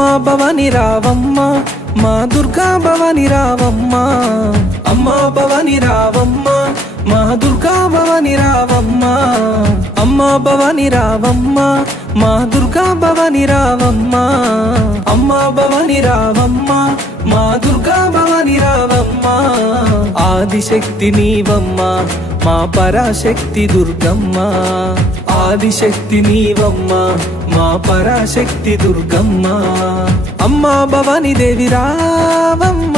అమ్మా భవాని రావమ్మ మా దుర్గా భవాని రావమ్మ అమ్మా భవాని రావమ్మ మా దుర్గా భవాని రావమ్మ అమ్మా భవాని రావమ్మ మా దుర్గా భవాని రావమ్మ అమ్మా భవాని రావమ్మ మా దుర్గా భవాని రావమ్మ ఆదిశక్తి నీవమ్మ మా పరాశక్తి దుర్గమ్మ ఆదిశక్తి నీవమ్మ మా పరాశక్తి దుర్గమ్మ అమ్మా భవాని దేవి రావమ్మ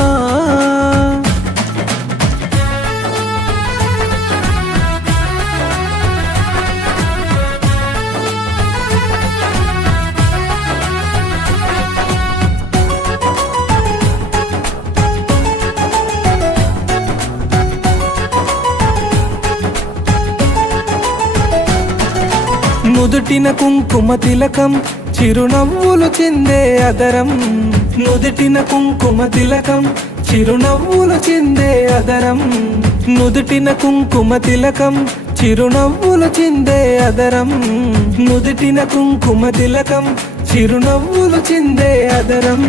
నుదుటిన కుంకుమ తిలకం చిరునవ్వులు చిందే అదరం నుదుటిన కుంకుమ తిలకం చిరునవ్వులు చిందే అదరం నుదుటిన కుంకుమ తిలకం చిరునవ్వులు చిందే అదరం నుదుటిన కుంకుమ తిలకం చిరునవ్వులు చిందే అదరం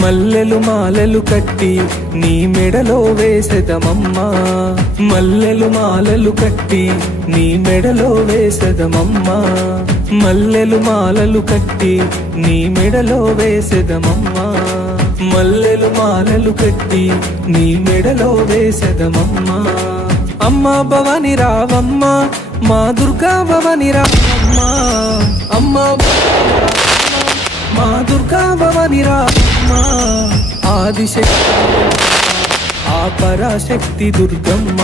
మల్లెలు మాలలు కట్టి నీ మెడలో వేసెదమమ్మా మల్లెలు మాలలు కట్టి నీ మెడలో వేసెదమమ్మా మల్లెలు మాలలు కట్టి నీ మెడలో వేసెదమమ్మా మల్లెలు మాలలు కట్టి నీ మెడలో వేసెదమమ్మా అమ్మా భవాని రావమ్మ మా దుర్గా భవాని రావమ్మ అమ్మా మా దుర్గా భవాని రావమ్మ ఆదిశక్తి ఆ పరాశక్తి దుర్గమ్మ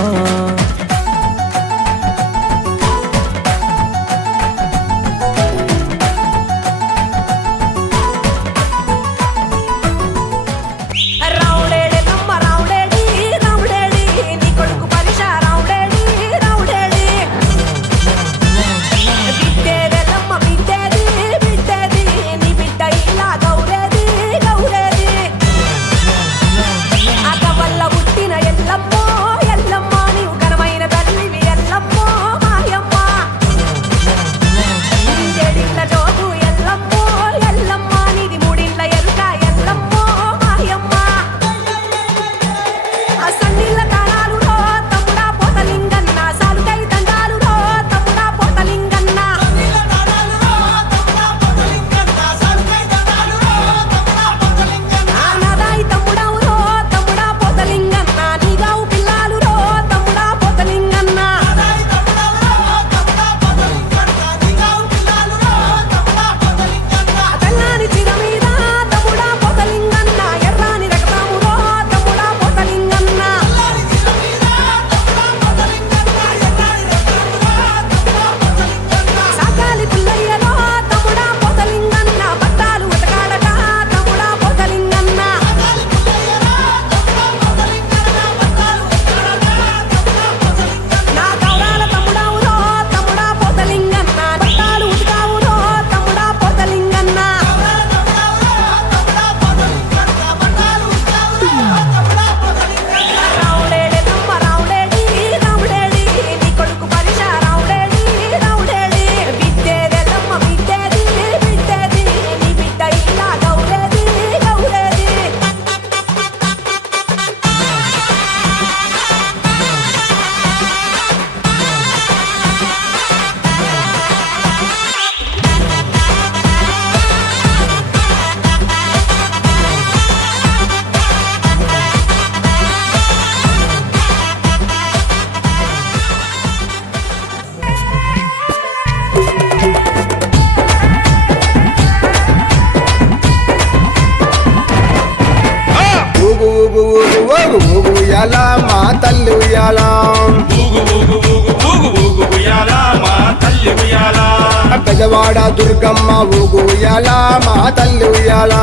ఉయ్యాల మా తల్లి ఉయ్యాల బెజవాడ దుర్గమ్మ ఊగు ఉయ్యాల మా తల్లి ఉయ్యాల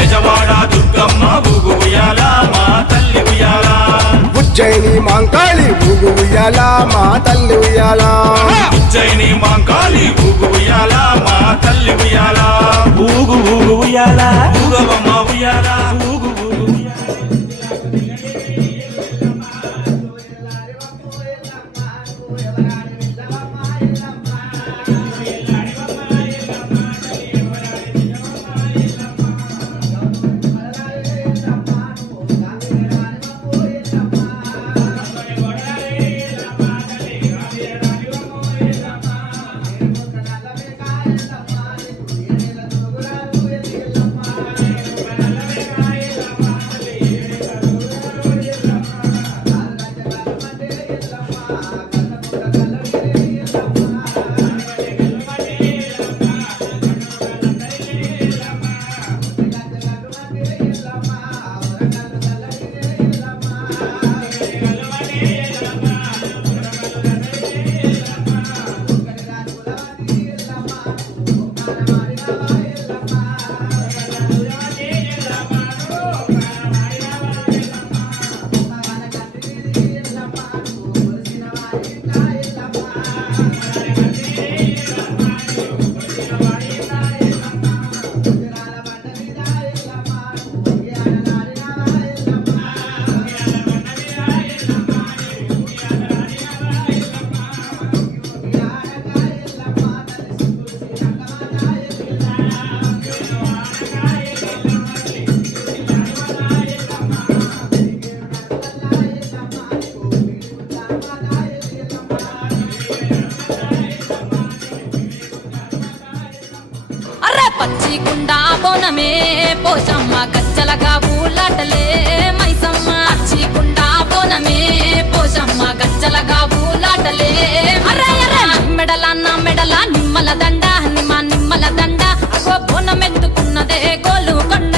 బెజవాడ దుర్గమ్మ ఊగు ఉయ్యాల మా తల్లి ఉయ్యాల ఉజ్జయిని మాంకాళి ఊగు ఉయ్యాల మా తల్లి ఉయ్యాల ఉజ్జయిని మాంకాళి ఊగు ఉయ్యాల మా తల్లి ఉయ్యాల ఊగు ఊగు ఉయ్యాల ఊగవమ్మ ఉయ్యాల ఊగు ఊగు పచ్చిగుండా బోనమే పోషమ్మ గజ్జలగా ఊలాటలే మైసమ్మ పచ్చిగుండా బోనమే పోషమ్మ గజ్జలగా ఊలాటలే అరే అరే మెడల నిమ్మల దండ నిమ్మల దండ అగో బోనమెత్తుకున్నదే గోలుకొండ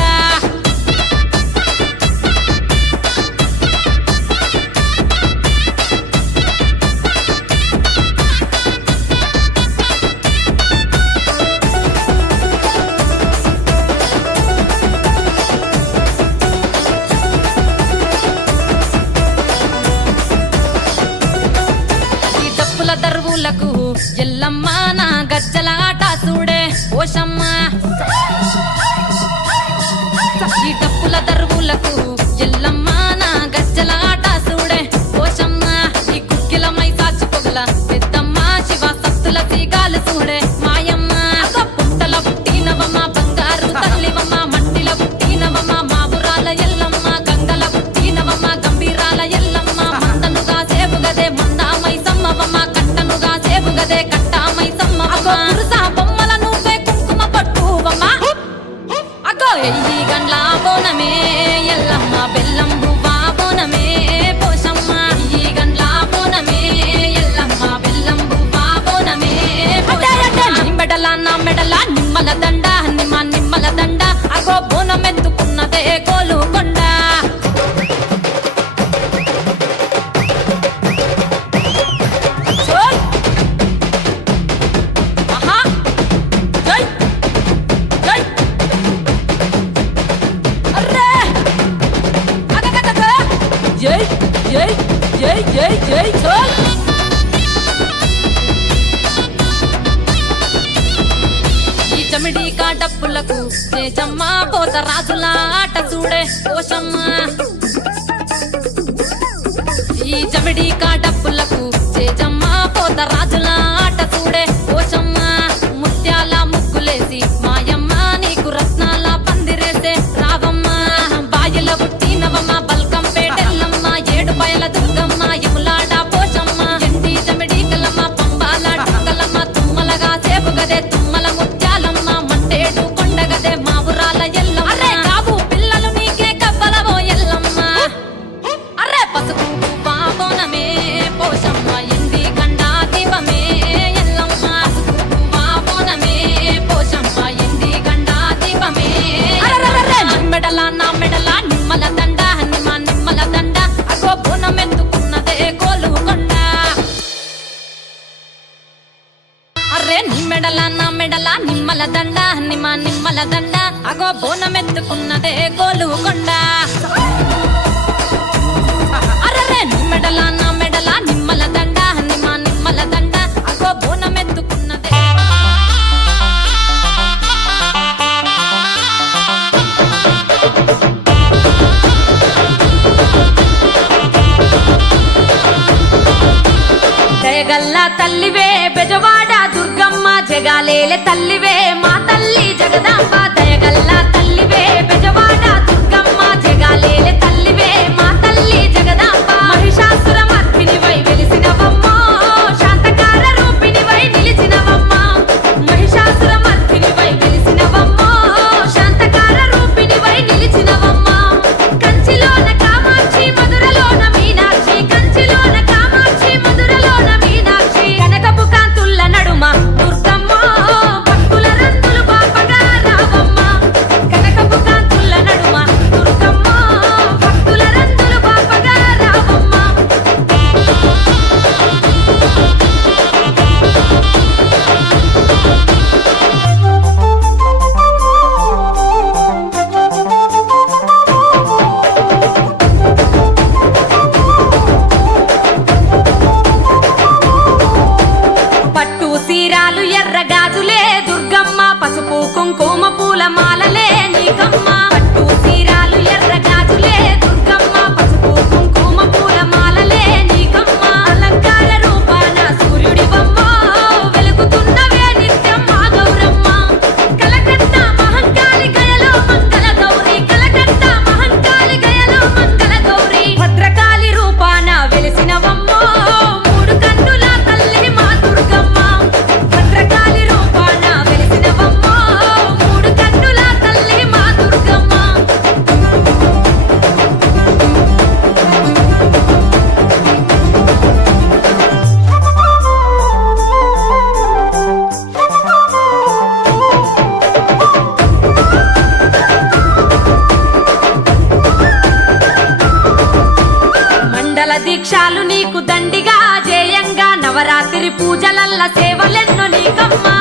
దర్వులకు ఎల్లమ్మ నా గజ్జల ఆట చూడే పోషమ్మ ఈ డప్పుల దర్వులకు ఎల్లమ్మ నా గజ్జల ఆట చూడే పోషమ్మ ఈ కుక్కిల మై సాచి పొగల పెద్దమ్మ శివ సత్తుల సీగాలు చూడే మాయమ్మ పుట్టల పుట్టినవమ్మ బంగారు తల్లివమ్మ మట్టిల పుట్టినవమ్మ మాబురాల ఎల్లమ్మ గంగల పుట్టినవమ్మ గంభీరాల ఎల్లమ్మ మందనుగా సేపుగదే మందామై సమ్మవమ్మ గదే కట్టామై సమ్మవమ్మ పురుసా బొమ్మల నువ్వే కుంకుమ పట్టువమ్మ అగో ఎయ్యి గండ్ల బోనమే ఎల్లమ్మ బెల్లం బువ్వా బోనమే పోషమ్మ ఎయ్యి గండ్ల బోనమే ఎల్లమ్మ బెల్లం బువ్వా బోనమే మెడల నిమ్మల దండ నిమ్మల దండ అగో బోనమెత్తుకున్నదే గోలుకొండ ఈ చమిడి కాటప్పులకు చేజమ్మ పోత రాజుల ఆట చూడే పోషమ్మ ఈ చమిడి కాటప్పులకు చేజమ్మ పోత రాజుల ఆట చూడే పోషమ్మ ముత్యాల ముగ్గులేసి మాయమ్మ నీకు రత్నాల పందిరేసే రావమ్మ బాయిల పుట్టినవమ్మ బల్కం పేటెల్లమ్మ ఏడు బయల దుర్గమ్మ యములాడ పోషమ్మ ఎండి చమిడి కలమ్మ పంబాల డుక్కలమ్మ తుమ్మలగా సేపుగదే తుమ్మల ముత్యాలమ్మ మంటేడు కొండగదే మావురాల ఎల్లమ్మ అరే కావు పిల్లలు నీకే కవ్వలవో ఎల్లమ్మ అరే పసుపు బోనమే పోషమ్మ ఎండి గండా దీపమే ఎల్లమ్మ పసుపు బోనమే పోషమ్మ ఎండి గండా దీపమే మెడల నిమ్మల దండ నిమ్మల దండ అగో బోనమెత్తుకున్నదే గోలుకొండ అరే మెడల నిమ్మల దండ నిమ్మల దండ అగో బోనమెత్తుకున్నదే గోలుకొండ అరే మెడల నిమ్మల దండ నిమ్మల దండ అగో బోనమెత్తుకున్నదే దయగల్ల తల్లివే బెజవాడ దుర్గమ్మ జగాలేలే తల్లివే మా తల్లి జగదాంబ దయగల్ల తల్లివే బెజవాడ దుర్గమ్మ జగాలేలే తల్లివే మా తల్లి జగదాంబ మహిషాసుర మర్దినివై వెలిసినవమ్మ శాంతకార రూపిణివై నిలిచినవమ్మ మహిషాసుర మర్దినివై వెలిసినవమ్మ శాంతకార రూపిణివై నిలిచినవమ్మ కంచిలోన కామాక్షి మధురలోన మీనాక్షి కంచిలోన కామాక్షి మధురలోన మీనాక్షి కనకపు కాంతుల్ల నడుమ దుర్గమ్మ భక్తుల రంతులు బాపగా రావమ్మ కుంకుమ పూల మాలలే నీకమ్మ పట్టు తీరాలు ఎర్ర గాజులే దుర్గమ్మ పసుపు కుంకుమ పూల మాలలే నీకమ్మ అలంకార రూపాన సూర్యుడి బొమ్మ వెలుగుతున్నవే నిత్యం మా గౌరమ్మ కలకత్తా మహంకాళి గయలో మంగళ గౌరి కలకత్తా మహంకాళి గయలో మంగళ గౌరి భద్రకాళి రూపాన వెలిసినవమ్మో మూడు కన్నుల తల్లి మా దుర్గమ్మ భద్రకాళి రూపాన వెలిసినవమ్మో మూడు కన్నుల తల్లి మా దుర్గమ్మ మండల దీక్షాలు నీకు దండిగా జేయంగా నవరాత్రి పూజలల్ల సేవలెన్నో నీకమ్మా